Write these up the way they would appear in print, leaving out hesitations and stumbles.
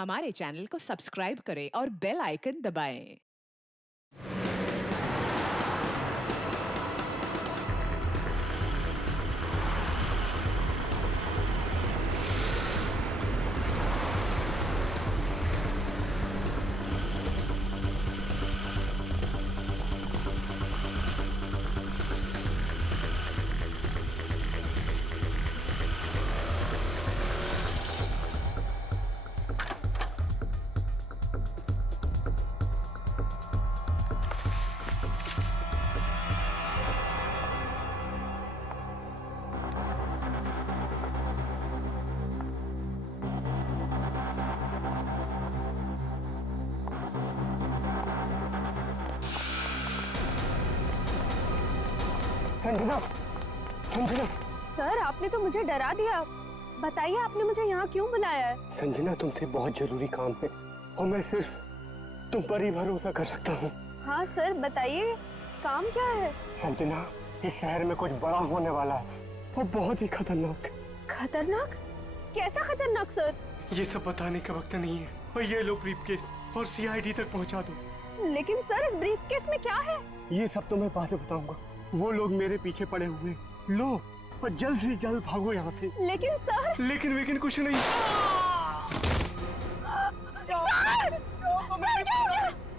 हमारे चैनल को सब्सक्राइब करें और बेल आइकन दबाएं। संजना, संजना। सर, आपने तो मुझे डरा दिया। बताइए, आपने मुझे यहाँ क्यों बुलाया है? संजना, तुमसे बहुत जरूरी काम है और मैं सिर्फ तुम पर ही भरोसा कर सकता हूँ। हाँ सर, बताइए, काम क्या है? संजना, इस शहर में कुछ बड़ा होने वाला है और बहुत ही खतरनाक। खतरनाक? कैसा खतरनाक सर? ये सब बताने का वक्त नहीं है और ये लो ब्रीफकेस और सीआईडी तक पहुँचा दो। लेकिन सर, इस ब्रीफकेस में क्या है? ये सब तो मैं बाद में बताऊंगा। वो लोग मेरे पीछे पड़े हुए। लो और जल्द से जल्द भागो यहाँ से। लेकिन सर। लेकिन कुछ नहीं। सर!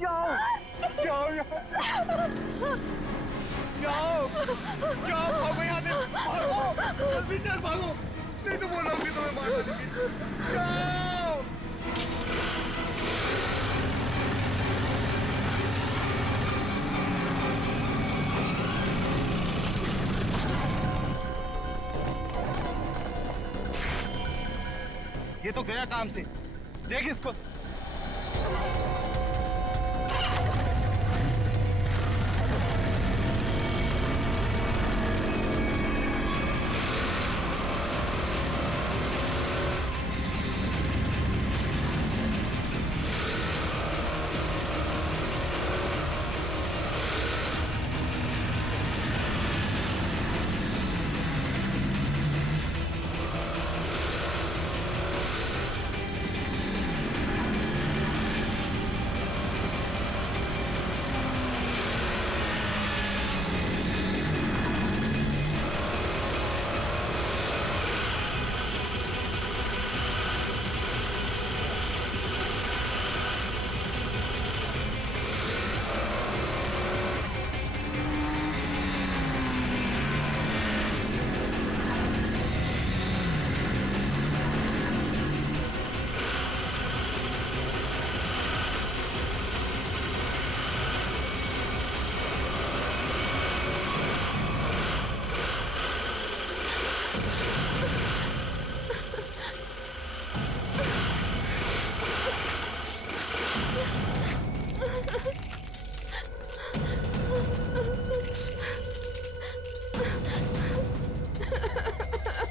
जाओ, जाओ यहाँ से। जाओ, जाओ, भागो यहाँ से। भागो, जल्दी चल भागो। नहीं तो वो लोग भी तुम्हें मार देंगे। जाओ। ये तो गया काम से। देख इसको।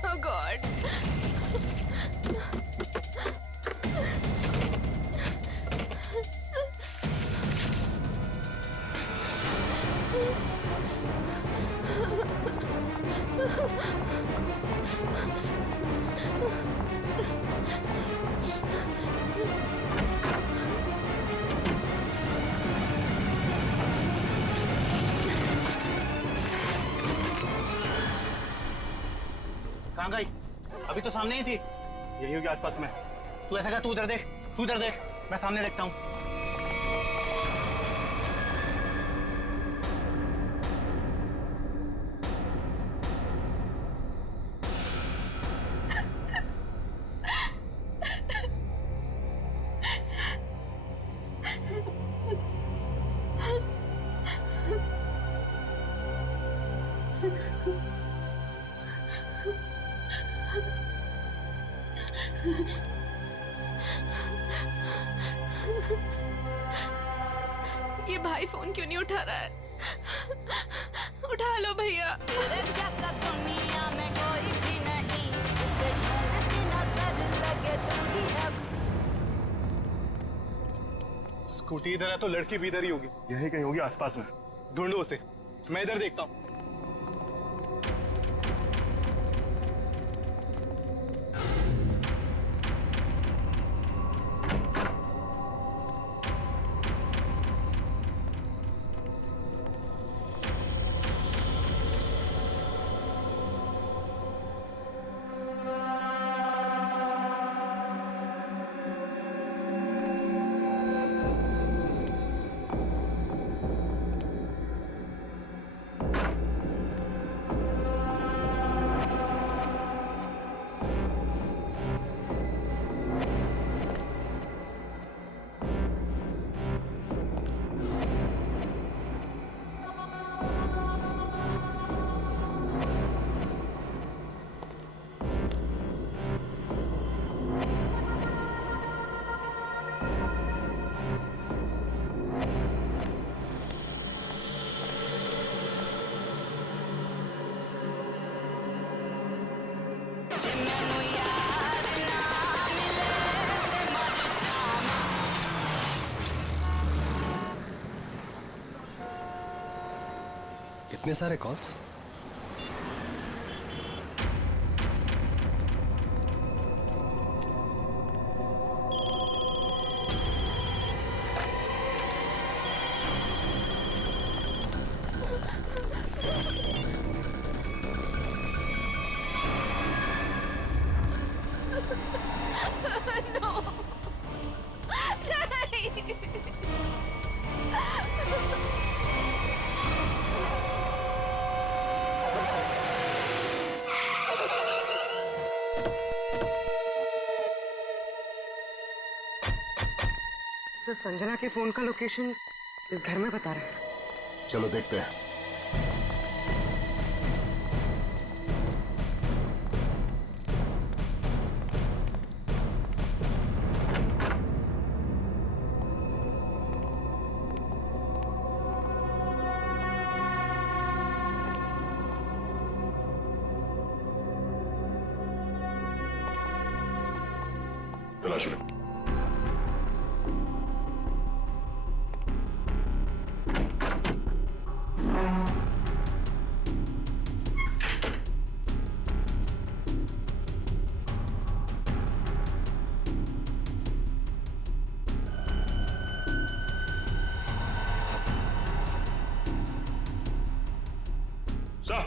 Oh God! कहाँ गई? अभी तो सामने ही थी। यही होगी आसपास में। तू ऐसा कर, तू उधर देख, तू उधर देख, मैं सामने देखता हूँ। ये भाई फोन क्यों नहीं उठा रहा है? उठा लो भैया। जैसा दुनिया में कोई भी नहीं, जिसे ढूंढती नजर लगे तू ही अब। स्कूटी इधर है तो लड़की भी इधर ही होगी। यही कहीं होगी आसपास में। ढूंढो उसे, मैं इधर देखता हूँ। जे मैनू यार ना मिले ते मर जावां। इतने सारे कॉल्स? सर, संजना के फोन का लोकेशन इस घर में बता रहा है। चलो देखते हैं। तलाश लो। सर।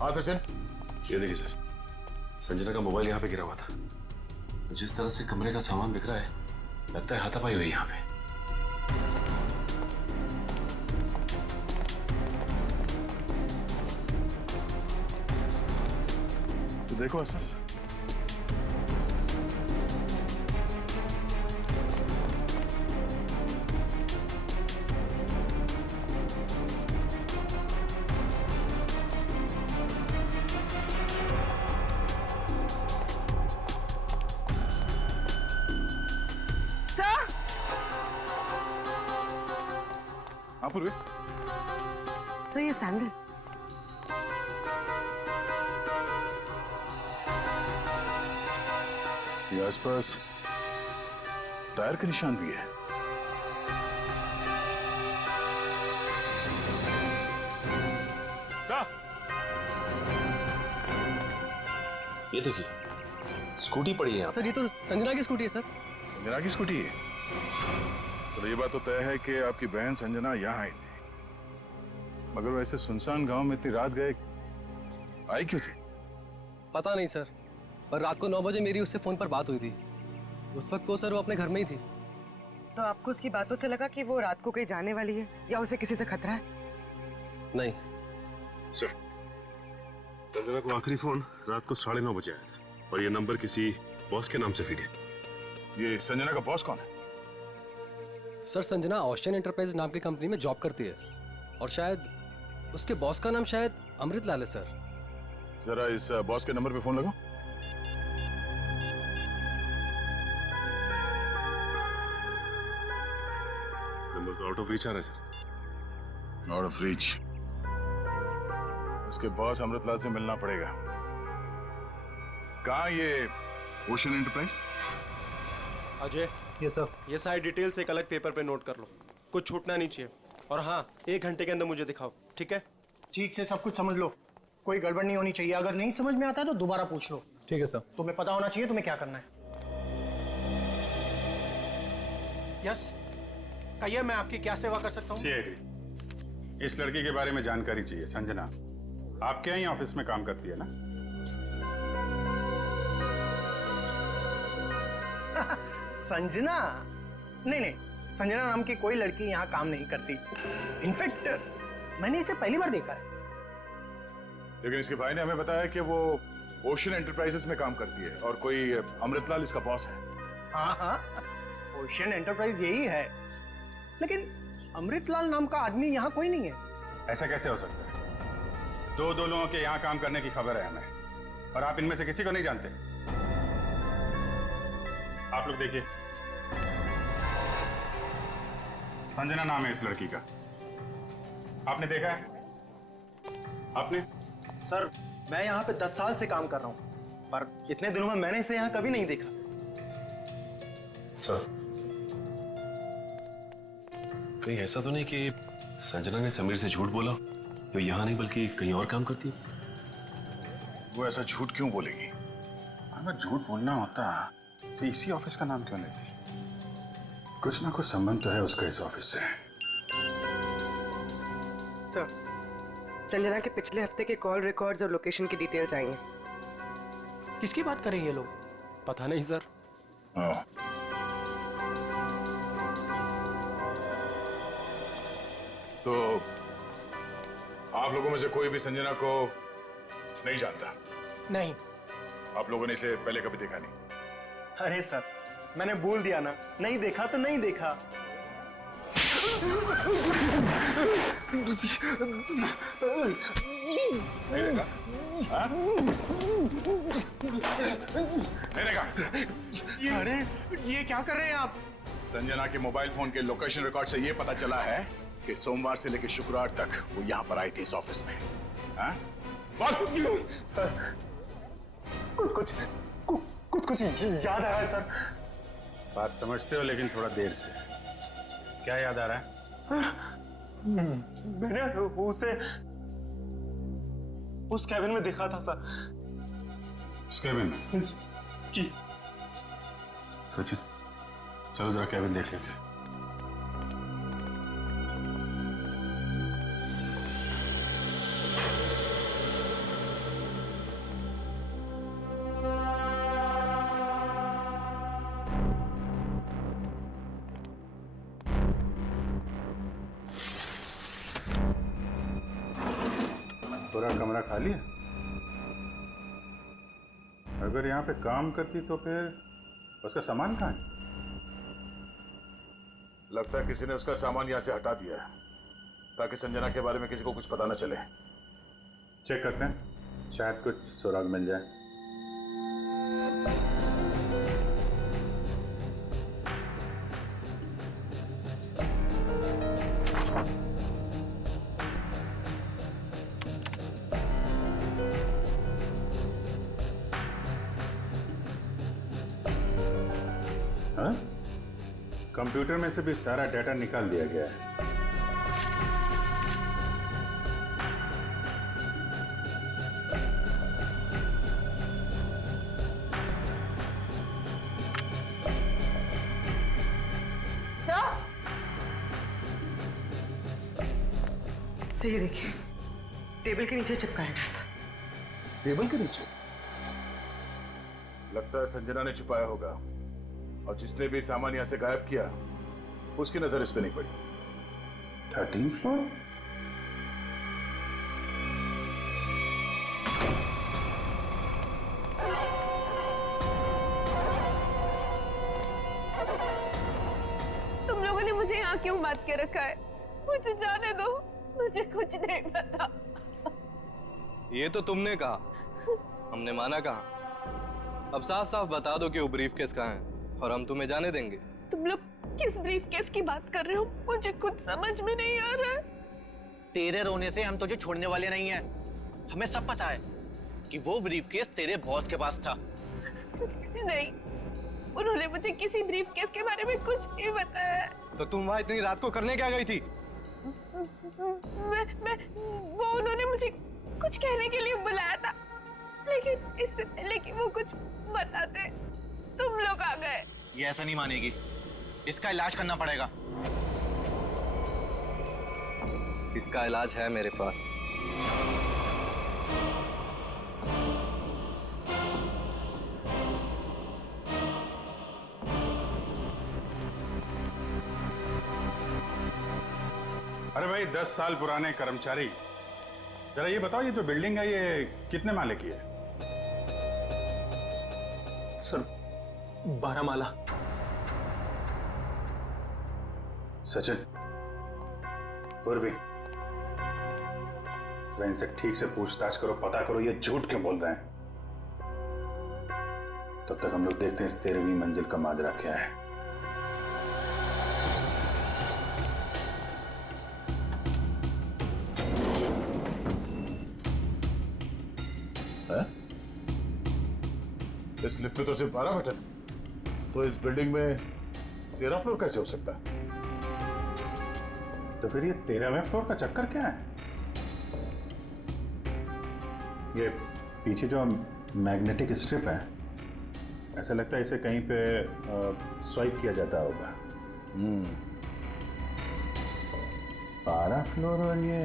हाँ सचिन। ये देखिए सर, संजना का मोबाइल यहाँ पे गिरा हुआ था। जिस तरह से कमरे का सामान बिखरा है, लगता है हाथापाई हुई यहाँ पे। तो देखो आसपास। हाँ पूर्वी। सर, ये सैंडल। ये आसपास टायर के निशान भी है। सर, ये देखिए स्कूटी पड़ी है यहाँ। सर ये तो संजना की स्कूटी है सर। संजना की स्कूटी है। चलो ये बात तो तय है कि आपकी बहन संजना यहाँ आई थी, मगर वैसे सुनसान गांव में इतनी रात गए आई क्यों थी? पता नहीं सर, पर रात को 9 बजे मेरी उससे फोन पर बात हुई थी। उस वक्त तो सर वो अपने घर में ही थी। तो आपको उसकी बातों से लगा कि वो रात को कहीं जाने वाली है या उसे किसी से खतरा है? नहीं सर, संजना को आखिरी फोन रात को 9:30 बजे आया था और ये नंबर किसी बॉस के नाम से फीड है। ये संजना का बॉस कौन है? सर, संजना ऑस्टिन एंटरप्राइज नाम की कंपनी में जॉब करती है और शायद उसके बॉस का नाम शायद अमृत लाल है सर। जरा इस बॉस के नंबर पे फोन लगाओ। नंबर तो आउट ऑफ रीच आ रहा है सर। Out of reach. उसके बॉस अमृतलाल से मिलना पड़ेगा। कहाँ ये ओशन एंटरप्राइज? अजय, ये सर, ये सारी डिटेल्स एक अलग पेपर पे नोट कर लो, कुछ छूटना नहीं चाहिए। और हाँ, 1 घंटे के अंदर मुझे दिखाओ, ठीक है? ठीक से सब कुछ समझ लो, कोई गड़बड़ नहीं होनी चाहिए। अगर नहीं समझ में आता है तो दोबारा पूछ लो। ठीक है सर। तुम्हें पता होना चाहिए तुम्हें क्या करना है। यस, कहिए मैं आपकी क्या सेवा कर सकता हूँ? सीआईडी, इस लड़की के बारे में जानकारी चाहिए। संजना आपके यहाँ ही ऑफिस में काम करती है ना? संजना? नहीं नहीं, संजना नाम की कोई लड़की यहाँ काम नहीं करती। इनफैक्ट मैंने इसे पहली बार देखा है। लेकिन इसके भाई ने हमें बताया कि वो ओशन एंटरप्राइजेस में काम करती है और कोई अमृतलाल इसका बॉस है। हाँ हाँ, ओशन एंटरप्राइज यही है, लेकिन अमृतलाल नाम का आदमी यहाँ कोई नहीं है। ऐसा कैसे हो सकता है? दो लोगों के यहाँ काम करने की खबर है हमें, और आप इनमें से किसी को नहीं जानते। आप लोग देखिए, संजना नाम है इस लड़की का। आपने देखा है? आपने? सर मैं यहाँ पे 10 साल से काम कर रहा हूँ, पर इतने दिनों में मैंने इसे यहाँ कभी नहीं देखा। सर, कहीं ऐसा तो नहीं कि संजना ने समीर से झूठ बोला? वो यहाँ नहीं बल्कि कहीं और काम करती है? वो ऐसा झूठ क्यों बोलेगी? अगर झूठ बोलना होता तो इसी ऑफिस का नाम क्यों लेती? कुछ ना कुछ संबंध तो है उसका इस ऑफिस से। सर, संजना के पिछले हफ्ते के कॉल रिकॉर्ड्स और लोकेशन की डिटेल्स आई हैं। किसकी बात कर रहे हैं ये लोग? पता नहीं सर। तो आप लोगों में से कोई भी संजना को नहीं जानता? नहीं। आप लोगों ने इसे पहले कभी देखा नहीं? अरे सर, मैंने बोल दिया ना, नहीं देखा तो नहीं देखा। नहीं देखा? हाँ? नहीं देखा? अरे ये क्या कर रहे हैं आप? संजना के मोबाइल फोन के लोकेशन रिकॉर्ड से ये पता चला है कि सोमवार से लेकर शुक्रवार तक वो यहाँ पर आई थी इस ऑफिस में। हाँ? सर, कुछ याद आ रहा है सर। बात समझते हो लेकिन थोड़ा देर से। क्या याद आ रहा है? मैंने उसे उस कैबिन में देखा था सर। उस कैबिन में? जी। सचिन, चलो जरा कैबिन देख लेते हैं। पूरा कमरा खाली है? अगर यहाँ पे काम करती तो फिर उसका सामान कहाँ है? लगता है किसी ने उसका सामान यहाँ से हटा दिया है ताकि संजना के बारे में किसी को कुछ पता न चले। चेक करते हैं, शायद कुछ सुराग मिल जाए। हाँ? कंप्यूटर में से भी सारा डाटा निकाल दिया गया है। सही देखिए, टेबल के नीचे चिपकाया गया था। टेबल के नीचे? लगता है संजना ने छुपाया होगा और जिसने भी सामान यहां से गायब किया उसकी नजर इस पे नहीं पड़ी। 13th floor? तुम लोगों ने मुझे यहाँ क्यों बात के रखा है? मुझे जाने दो, मुझे कुछ नहीं पता। ये तो तुमने कहा, हमने माना कहा। अब साफ साफ बता दो कि वो ब्रीफकेस कहाँ है और हम तुम्हें जाने देंगे। तुम लोग किस ब्रीफकेस की बात कर रहे हो? मुझे कुछ समझ में नहीं आ रहा है। तेरे रोने से हम तुझे छोड़ने वाले नहीं हैं। हमें सब पता है कि वो ब्रीफकेस तेरे बॉस के पास था। नहीं, उन्होंने मुझे किसी ब्रीफकेस के बारे में कुछ नहीं बताया। तो तुम वहां इतनी रात को करने क्या गई थी? वो उन्होंने मुझे कुछ कहने के लिए बुलाया था, लेकिन इससे पहले कि वो कुछ बताते तुम लोग आ गए। ये ऐसा नहीं मानेगी, इसका इलाज करना पड़ेगा। इसका इलाज है मेरे पास। अरे भाई 10 साल पुराने कर्मचारी, जरा ये बताओ, ये जो बिल्डिंग है ये कितने माले की है? सर 12 माला। सचिन, पूर्वी, जरा इनसे ठीक से पूछताछ करो, पता करो ये झूठ क्यों बोल रहे हैं। तब तक हम लोग देखते हैं इस 13वीं मंजिल का माजरा क्या है। इस लिफ्ट में तो सिर्फ 12 बटन है, तो इस बिल्डिंग में 13 फ्लोर कैसे हो सकता है? तो फिर ये 13वें फ्लोर का चक्कर क्या है? ये पीछे जो मैग्नेटिक स्ट्रिप है, ऐसा लगता है इसे कहीं पे स्वाइप किया जाता होगा। 12 फ्लोर और ये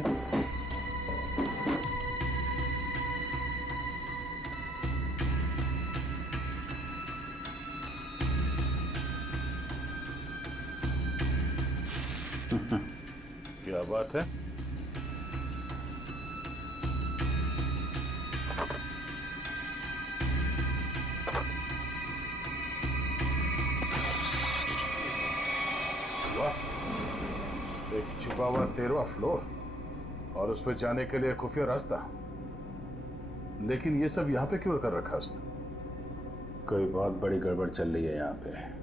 क्या बात है? वाह, एक छुपा हुआ 13वां फ्लोर और उस पर जाने के लिए खुफिया रास्ता। लेकिन ये सब यहाँ पे क्यों कर रखा है उसने? कोई बहुत बड़ी गड़बड़ चल रही है यहाँ पे।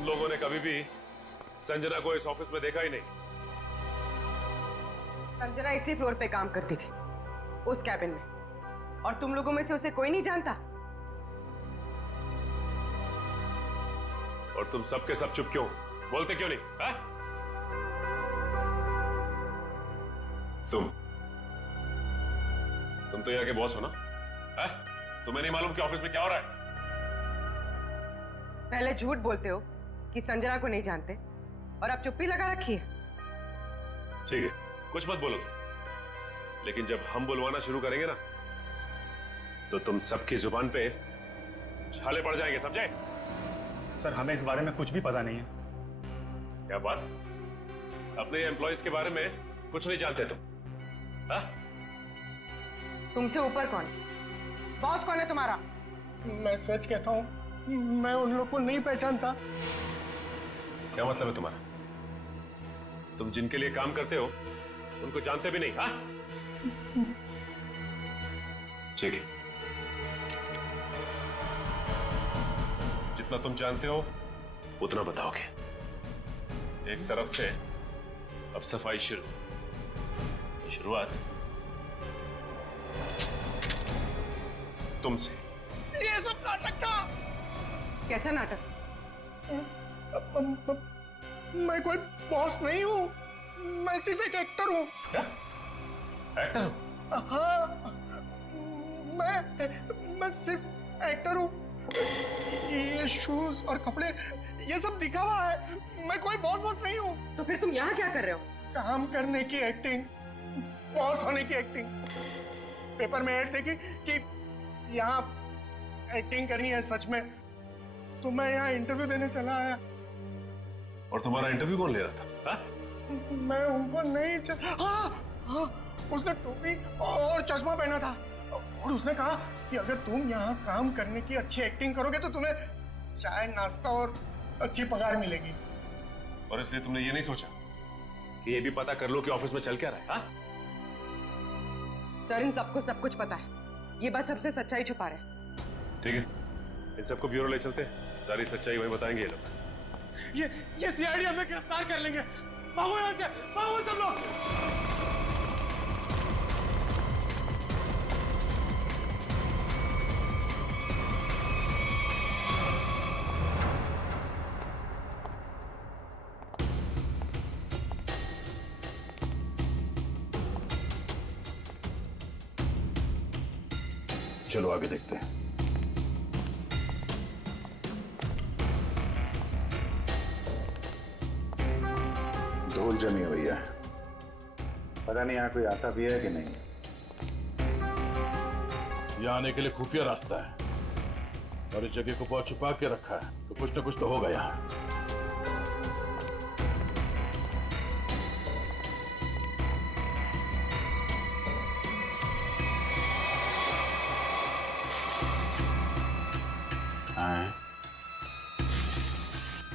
लोगों ने कभी भी संजना को इस ऑफिस में देखा ही नहीं। संजना इसी फ्लोर पे काम करती थी, उस कैबिन में, और तुम लोगों में से उसे कोई नहीं जानता। और तुम सब के सब चुप क्यों? बोलते क्यों नहीं? है? तुम तो यहाँ के बॉस हो ना? है? तुम्हें नहीं मालूम कि ऑफिस में क्या हो रहा है? पहले झूठ बोलते हो कि संजना को नहीं जानते, और अब चुप्पी लगा रखी है। ठीक है, कुछ मत बोलो तुम, लेकिन जब हम बुलवाना शुरू करेंगे ना, तो तुम सबकी जुबान पे छाले पड़ जाएंगे, समझे? सर, हमें इस बारे में कुछ भी पता नहीं है। क्या बात? अपने एम्प्लॉइज के बारे में कुछ नहीं जानते तुम? हाँ? तुमसे ऊपर कौन? बॉस कौन है तुम्हारा? मैं सच कहता हूँ, मैं उन लोग को नहीं पहचानता। क्या मतलब है तुम्हारा? तुम जिनके लिए काम करते हो उनको जानते भी नहीं? हाँ? ठीक है, जितना तुम जानते हो उतना बताओगे। एक तरफ से अब सफाई शुरुआत तुमसे। ये सब नाटक था। कैसा नाटक? मैं कोई बॉस नहीं हूँ, मैं सिर्फ एक एक्टर हूँ। क्या? एक्टर हो? हाँ, मैं सिर्फ एक्टर हूँ। ये शूज और कपड़े ये सब दिखा हुआ है, मैं कोई बॉस नहीं हूँ। तो फिर तुम यहाँ क्या कर रहे हो? काम करने की एक्टिंग, बॉस होने की एक्टिंग। पेपर में ऐड देखी कि यहाँ एक्टिंग करनी है सच में, तो मैं यहाँ इंटरव्यू देने चला आया। और तुम्हारा इंटरव्यू कौन ले रहा था? हा? मैं उनको नहीं हाँ, उसने टोपी और चश्मा पहना था, और उसने कहा कि अगर तुम यहाँ काम करने की अच्छी एक्टिंग करोगे तो तुम्हें चाय, नाश्ता और अच्छी पगार मिलेगी। और इसलिए तुमने ये नहीं सोचा कि ये भी पता कर लो कि ऑफिस में चल क्या रहा है? हा? सर, इन सबको सब कुछ पता है, ये बस सबसे सच्चाई छुपा रहे। ठीक है, इन सबको ब्यूरो ले चलते हैं, सारी सच्चाई वहीं बताएंगे ये लोग। ये सीआईडी हमें गिरफ्तार कर लेंगे। भागो यहाँ से, भागो सब लोग। चलो आगे देखते हैं। धूल जमी हुई है, पता नहीं यहाँ कोई आता भी है कि नहीं। यहाँ आने के लिए खुफिया रास्ता है, और इस जगह को बहुत छुपा के रखा है, तो कुछ ना कुछ तो होगा यहाँ।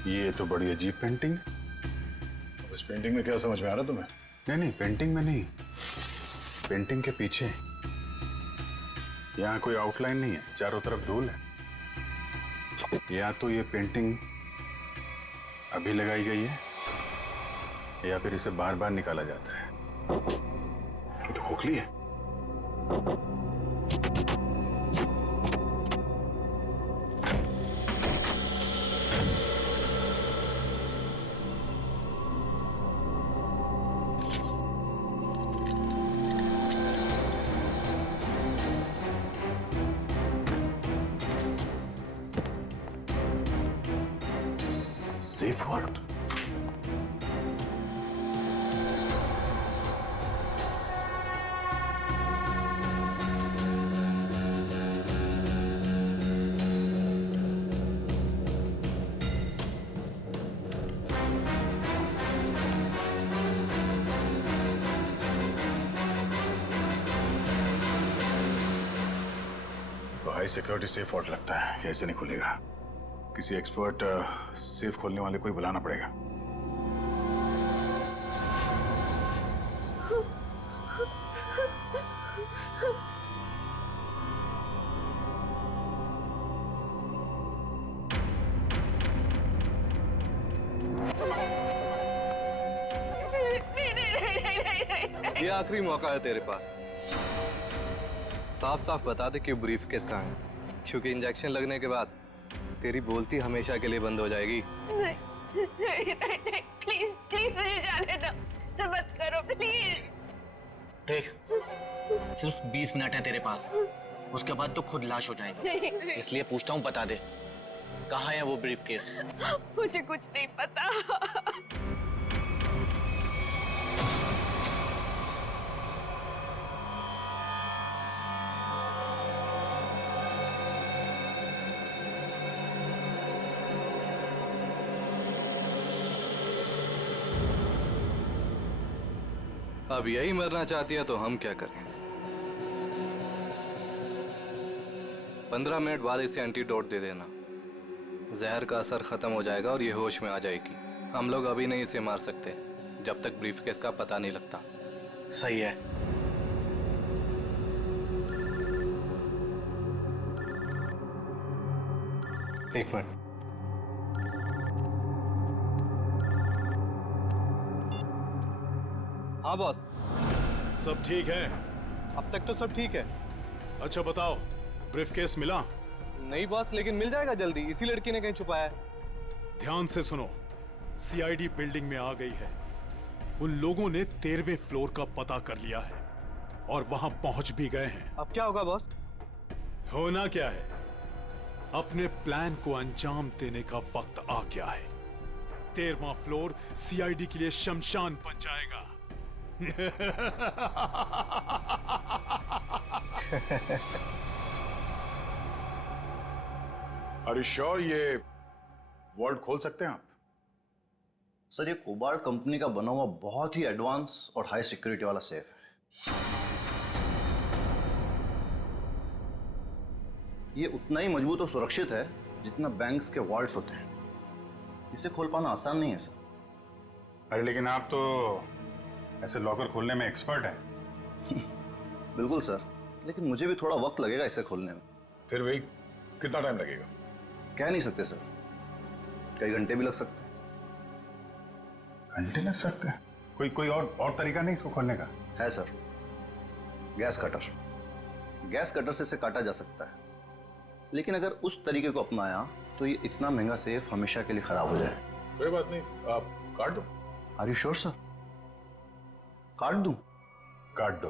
ये तो बड़ी अजीब पेंटिंग है। इस पेंटिंग में क्या समझ में आ रहा तुम्हें? नहीं पेंटिंग में नहीं, पेंटिंग के पीछे। यहाँ कोई आउटलाइन नहीं है, चारों तरफ धूल है। या तो ये पेंटिंग अभी लगाई गई है या फिर इसे बार बार निकाला जाता है। ये तो खोखली है। Safe word. तो हाई सिक्योरिटी सेफ वर्ड लगता है, ये ऐसे नहीं खुलेगा। किसी एक्सपर्ट सेफ खोलने वाले को ही बुलाना पड़ेगा। ये आखिरी मौका है तेरे पास। साफ साफ बता दे कि ब्रीफ केस कहाँ है, क्योंकि इंजेक्शन लगने के बाद तेरी बोलती हमेशा के लिए बंद हो जाएगी। नहीं, प्लीज प्लीज मुझे जाने दो, ऐसा मत करो प्लीज। देख, सिर्फ 20 मिनट है तेरे पास, उसके बाद तो खुद लाश हो जाएगी। इसलिए पूछता हूँ, बता दे कहाँ है वो ब्रीफ केस? मुझे कुछ नहीं पता। अब यही मरना चाहती है तो हम क्या करें? 15 मिनट बाद इसे एंटीडोट दे देना, जहर का असर खत्म हो जाएगा और ये होश में आ जाएगी। हम लोग अभी नहीं इसे मार सकते जब तक ब्रीफकेस का पता नहीं लगता। सही है। एक मिनट। हाँ बॉस। सब ठीक है? अब तक तो सब ठीक है। अच्छा बताओ, ब्रीफकेस मिला? नहीं बॉस, लेकिन मिल जाएगा जल्दी, इसी लड़की ने कहीं छुपाया है। ध्यान से सुनो, सीआईडी बिल्डिंग में आ गई है। उन लोगों ने 13वें फ्लोर का पता कर लिया है और वहां पहुंच भी गए हैं। अब क्या होगा बॉस? होना क्या है, अपने प्लान को अंजाम देने का वक्त आ गया है। 13वां फ्लोर सीआईडी के लिए शमशान बन जाएगा। Are you sure ये वर्ल्ड खोल सकते हैं आप? सर, ये कोबाल्ट कंपनी का बना हुआ बहुत ही एडवांस और हाई सिक्योरिटी वाला सेफ है। ये उतना ही मजबूत और सुरक्षित है जितना बैंक्स के वॉल्ट्स होते हैं। इसे खोल पाना आसान नहीं है सर। अरे लेकिन आप तो ऐसे लॉकर खोलने में एक्सपर्ट हैं। बिल्कुल सर, लेकिन मुझे भी थोड़ा वक्त लगेगा इसे खोलने में। फिर वही कितना टाइम लगेगा? कह नहीं सकते सर, कई घंटे भी लग सकते हैं। घंटे लग सकते हैं? कोई और तरीका नहीं इसको खोलने का? है sir, gas cutter. Gas cutter से इसे काटा जा सकता है, लेकिन अगर उस तरीके को अपनाया तो ये इतना महंगा सेफ हमेशा के लिए खराब हो जाए। कोई बात नहीं, आप काट दो। Are you sure sir? काट दूं? काट दो,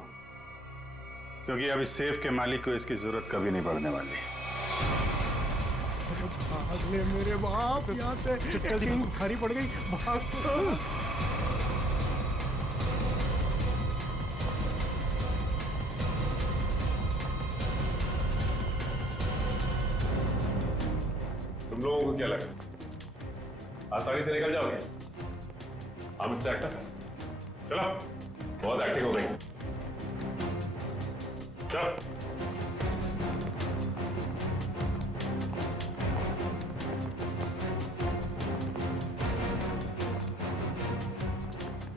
क्योंकि अब इस सेफ के मालिक को इसकी जरूरत कभी नहीं पड़ने वाली। भाग ले मेरे बाप, यहाँ से एक्टिंग भारी पड़ गई। भाग। तुम लोगों को क्या लगा आसानी से निकल जाओगे? हाँ मिस्टर एक्टर, चलो, बहुत एक्टिंग हो गई। चलो।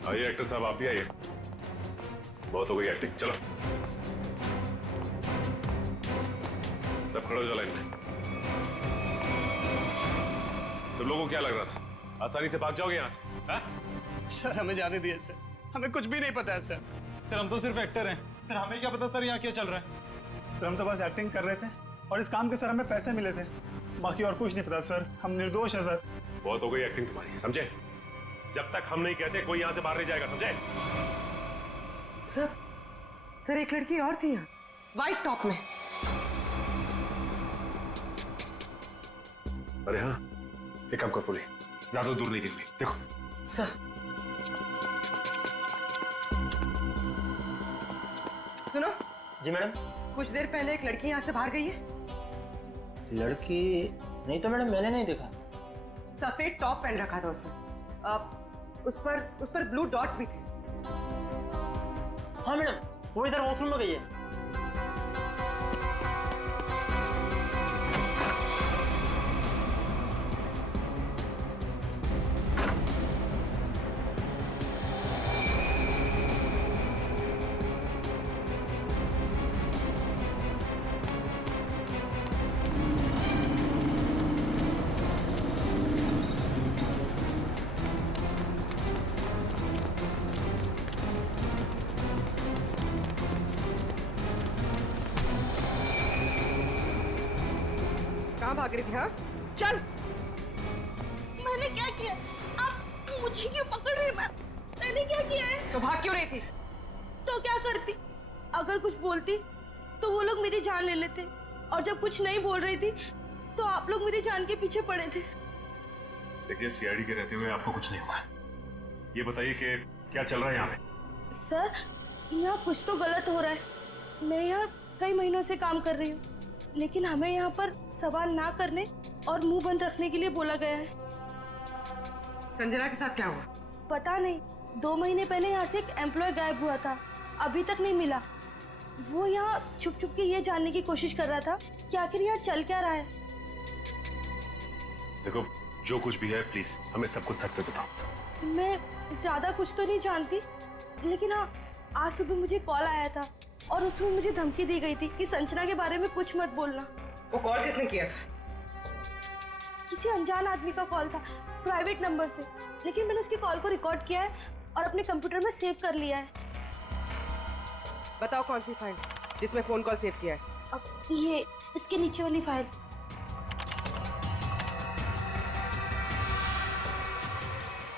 आइए एक्टर साहब, आप भी आइए। बहुत हो गई एक्टिंग, चलो सब खड़े हो जाओ लाइन में। तुम लोगों को क्या लग रहा था आसानी से भाग जाओगे यहाँ से? हा? सर हमें जाने दिए सर, हमें कुछ भी नहीं पता है सर। सर हम तो सिर्फ एक्टर हैं सर, हमें क्या पता सर यहाँ क्या चल रहा है। सर हम तो बस एक्टिंग कर रहे थे और इस काम के सर हमें पैसे मिले थे, बाकी और कुछ नहीं पता सर। हम निर्दोष हैं सर। बहुत हो गई एक्टिंग तुम्हारी, समझे? जब तक हम नहीं कहते कोई यहाँ से बाहर नहीं जाएगा, समझे? सर एक लड़की और थी यहाँ, व्हाइट टॉप में। अरे हाँ, एक काम कर पूरी, ज्यादा दूर नहीं निकली, देखो। सर सुनो। जी मैडम। कुछ देर पहले एक लड़की यहाँ से बाहर गई है। लड़की नहीं तो मैडम, मैंने नहीं देखा। सफेद टॉप पहन रखा था उसने। उस पर ब्लू डॉट्स भी थे। हाँ मैडम, वो इधर वॉशरूम में गई है। कहाँ भाग रही थी? हाँ चल। मैंने क्या किया? आप मुझे क्यों पकड़ रहे हैं? मैंने क्या किया है? तो भाग क्यों रही थी? तो क्या करती? अगर कुछ बोलती तो वो लोग मेरी जान ले लेते, और जब कुछ नहीं बोल रही थी तो आप लोग मेरी जान के पीछे पड़े थे। देखिए सीआईडी के रहते हुए आपको कुछ नहीं होगा। ये बताइए कि क्या चल रहा है यहाँ पे? सर यहाँ कुछ तो गलत हो रहा है। मैं यहाँ कई महीनों से काम कर रही हूँ, लेकिन हमें यहाँ पर सवाल ना करने और मुंह बंद रखने के लिए बोला गया है। संजना के साथ क्या हुआ? पता नहीं, 2 महीने पहले यहाँ से एक एम्प्लॉय गायब हुआ था, अभी तक नहीं मिला। वो यहाँ छुप छुप के ये जानने की कोशिश कर रहा था कि आखिर यहाँ चल क्या रहा है। देखो जो कुछ भी है प्लीज हमें सब कुछ सच से बताओ। मैं ज्यादा कुछ तो नहीं जानती, लेकिन हाँ आज सुबह मुझे कॉल आया था और उसमें मुझे धमकी दी गई थी कि संजना के बारे में कुछ मत बोलना। वो कॉल किसने किया था? किसी अनजान आदमी का कॉल था, प्राइवेट नंबर से, लेकिन मैंने उसकी कॉल को रिकॉर्ड किया है और अपने कंप्यूटर में सेव कर लिया है। बताओ कौन सी फाइल जिसमें फोन कॉल सेव किया है? अब ये इसके नीचे वाली फाइल।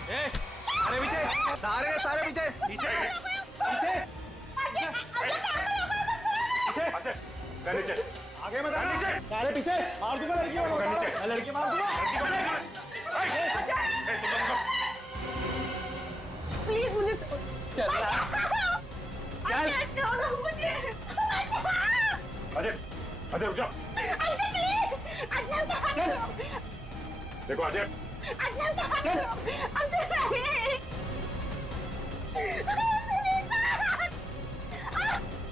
अरे पीछे, सारे पीछे पीछे नीचे आगे मत आना। अरे पीछे मार दूंगा लड़की को। लड़की मार दूंगा। प्लीज मुझे चल अजय, अजय रुक जाओ। देखो अजय,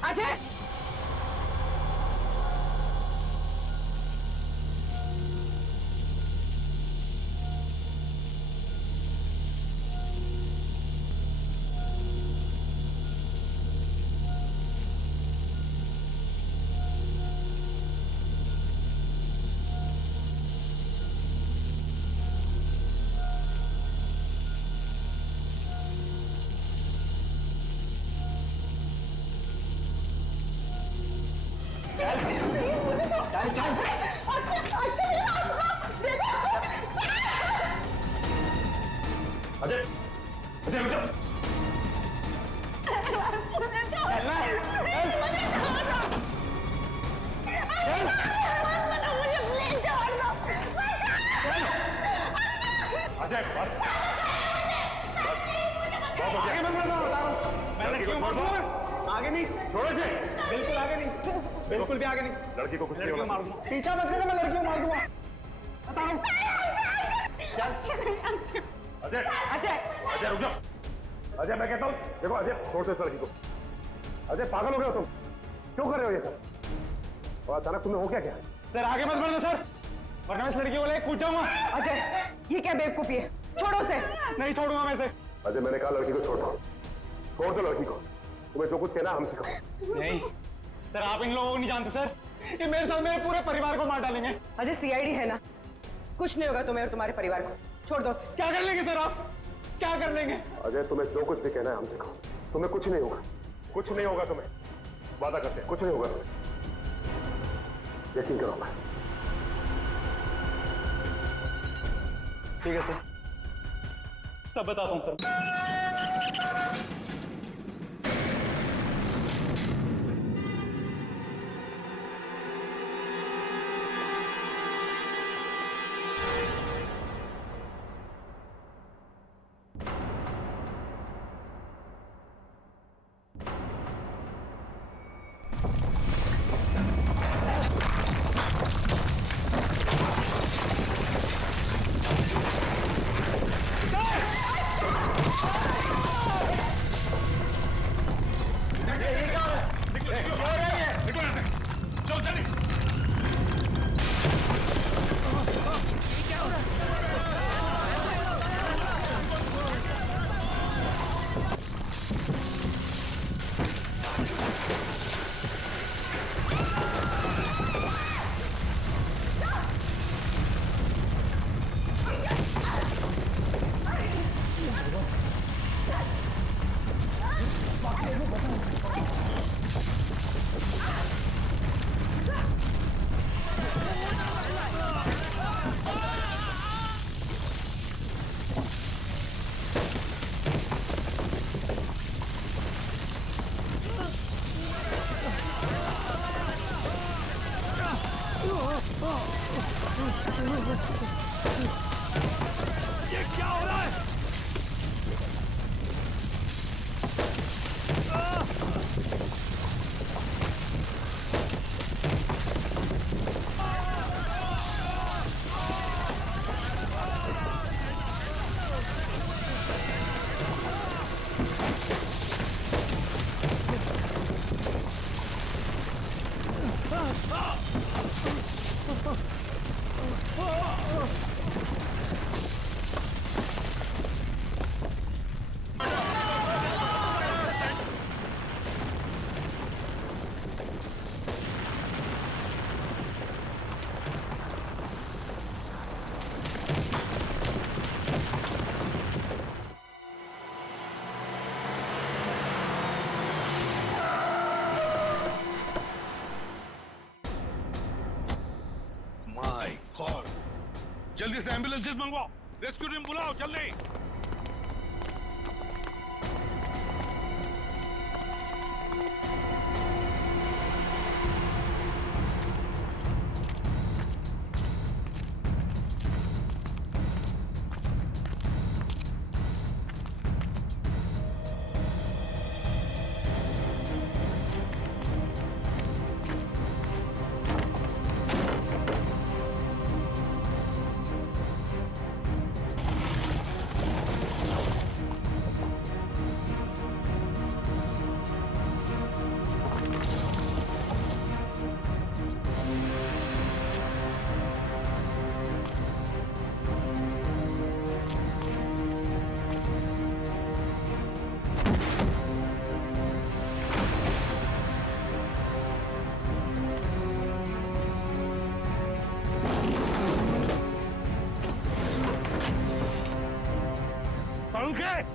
अजय अजय, अजय रुक जाओ। अजय आगे मत बढ़ना, बता रहा हूँ। मैं लड़की को मार दूंगा। आगे नहीं, छोड़ो अजय, बिल्कुल आगे नहीं, बिल्कुल भी आगे नहीं। लड़की को कुछ नहीं लड़की को होगा। मार दूंगा। पीछा मत करना, मैं लड़की को मार दूंगा। बता रहा हूँ। अजय, अजय अजय रुक जाओ। अजय मैं कहता हूँ, देखो अजय छोड़ दो इस लड़की को। अजय पागल हो गए हो तुम? क्यों कर रहे हो ये सब? और अचानक तुम्हें हो क्या? सर आगे मत बढ़ना सर, वरना इस लड़की को लेकर कूद जाऊंगा। अजय ये क्या बेवकूफी है? छोड़ो उसे। नहीं छोड़ूंगा मैं इसे। अजय मैंने कहा लड़की को छोड़ दो, छोड़ दो लड़की को। तुम्हें जो कुछ कहना है हमसे कहो। नहीं सर, आप इन लोगों को नहीं जानते सर, ये मेरे साथ मेरे पूरे परिवार को मार डालेंगे। अजय सीआईडी है ना, कुछ नहीं होगा तुम्हें और तुम्हारे परिवार को, छोड़ दो। क्या कर लेंगे सर आप, क्या कर लेंगे? अजय तुम्हें जो कुछ भी कहना है हमसे कहो, तुम्हें कुछ नहीं होगा, कुछ नहीं होगा तुम्हें, वादा करते हैं कुछ नहीं होगा तुम्हें, यकीन करो। मैं ठीक है सर, सब बताता हूँ सर। ये क्या हो रहा है? जल्दी से एम्बुलेंसेस मंगवाओ, रेस्क्यू टीम बुलाओ जल्दी।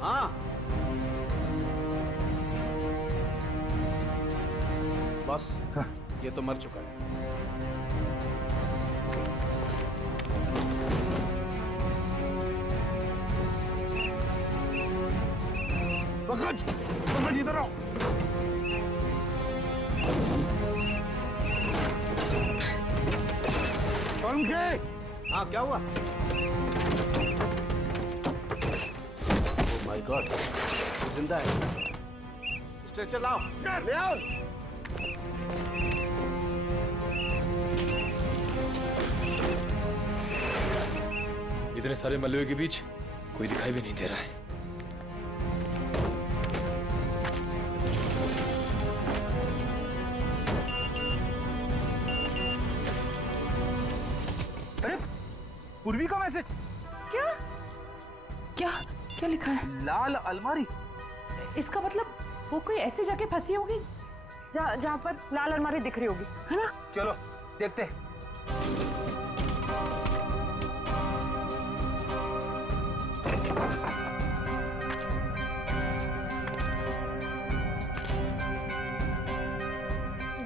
हाँ बस ये तो मर चुका है। पंकज इधर आओ। हाँ क्या हुआ? माय गॉड, जिंदा है। स्ट्रेचर लाओ, ले आओ। इतने सारे मलबे के बीच कोई दिखाई भी नहीं दे रहा है। अरे पूर्वी का मैसेज। क्या क्या क्या लिखा है? लाल अलमारी। इसका मतलब वो कोई ऐसी जगह फंसी होगी जहाँ पर लाल अलमारी दिख रही होगी, है ना? चलो देखते हैं।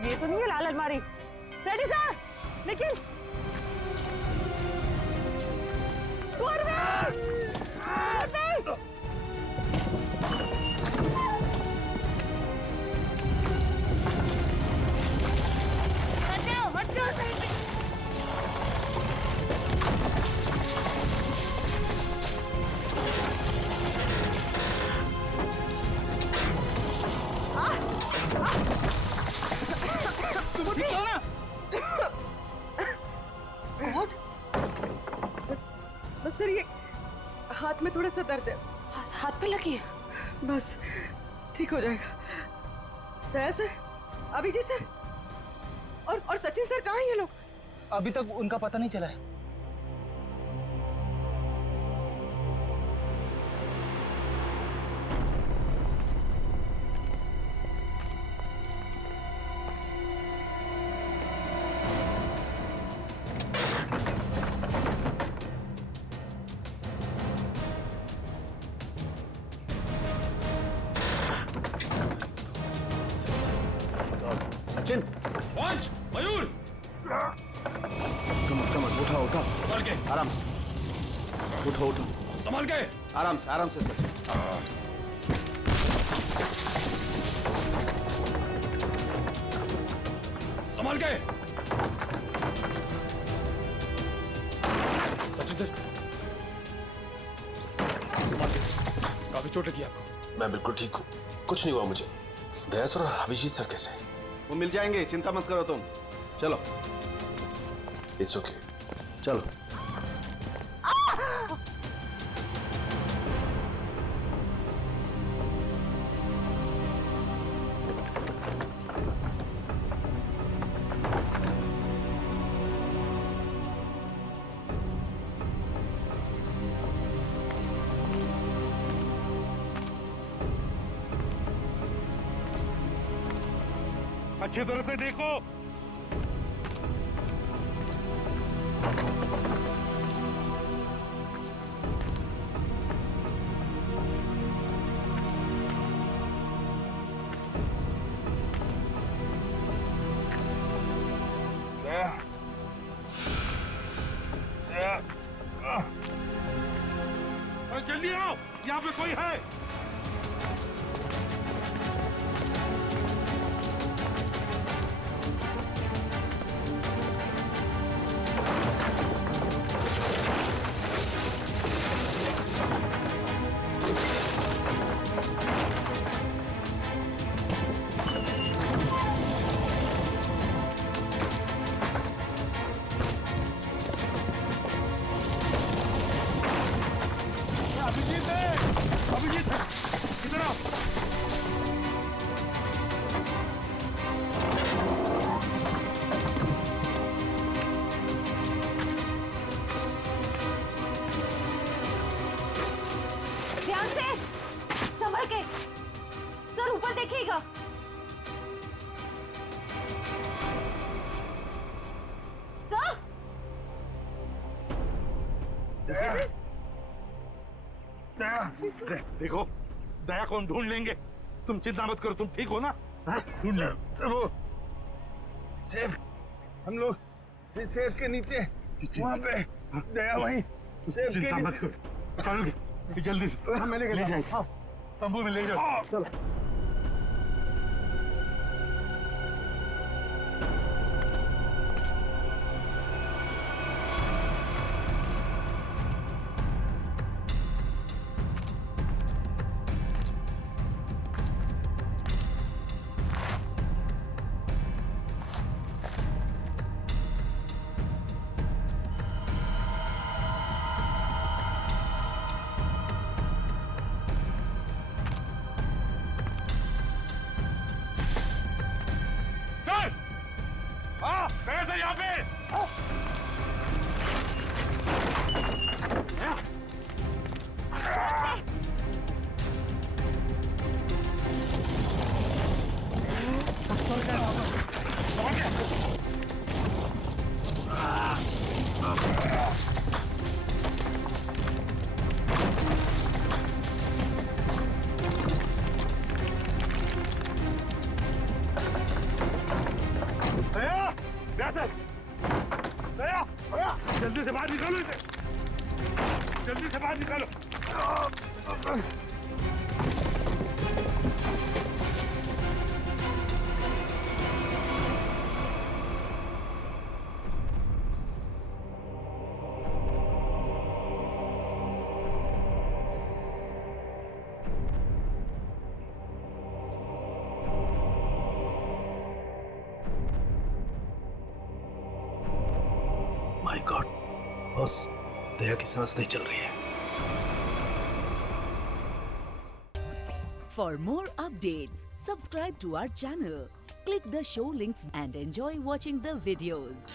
ये तो नहीं है लाल अलमारी। रेडी सर, लेकिन बस सर, ये हाथ में थोड़ा सा दर्द है। हाथ पे लगी है? बस ठीक हो जाएगा। दया सर, अभिजीत सर और सचिन सर कहाँ हैं ये लोग? अभी तक उनका पता नहीं चला है। सचिन, पंच, मयूर, कमर उठाओ उठाओ, संभाल के, आराम से उठो उठो, संभाल के, आराम से सचिन। संभाल के। सचिन सर, संभाल के, काफी चोट लगी आपको। मैं बिल्कुल ठीक हूँ, कुछ नहीं हुआ मुझे। दया सर और अभिजीत सर कैसे? वो मिल जाएंगे, चिंता मत करो तुम। चलो। It's okay. चलो। अच्छी तरह से देखो। जल्दी आओ, यहाँ पे कोई है। अभिजीत इधर आओ। ध्यान से, संभल के। सर ऊपर देखिएगा। सर, देखो, दया को हम ढूंढ लेंगे, तुम चिंता मत करो। तुम ठीक हो ना? ढूंढ वो सेब, हम लोग सेब के नीचे वहाँ पे दया वहीं सेब के चिंता मत नीचे। करो, चलो जल्दी से मैं ले जाओ, तंबू में ले जाओ। चलो। दया, दया, जल्दी से बाहर निकालो इसे, जल्दी से बाहर निकालो। माय गॉड बॉस, दया की सांस नहीं चल रही है। For more updates, subscribe to our channel, click the show links and enjoy watching the videos.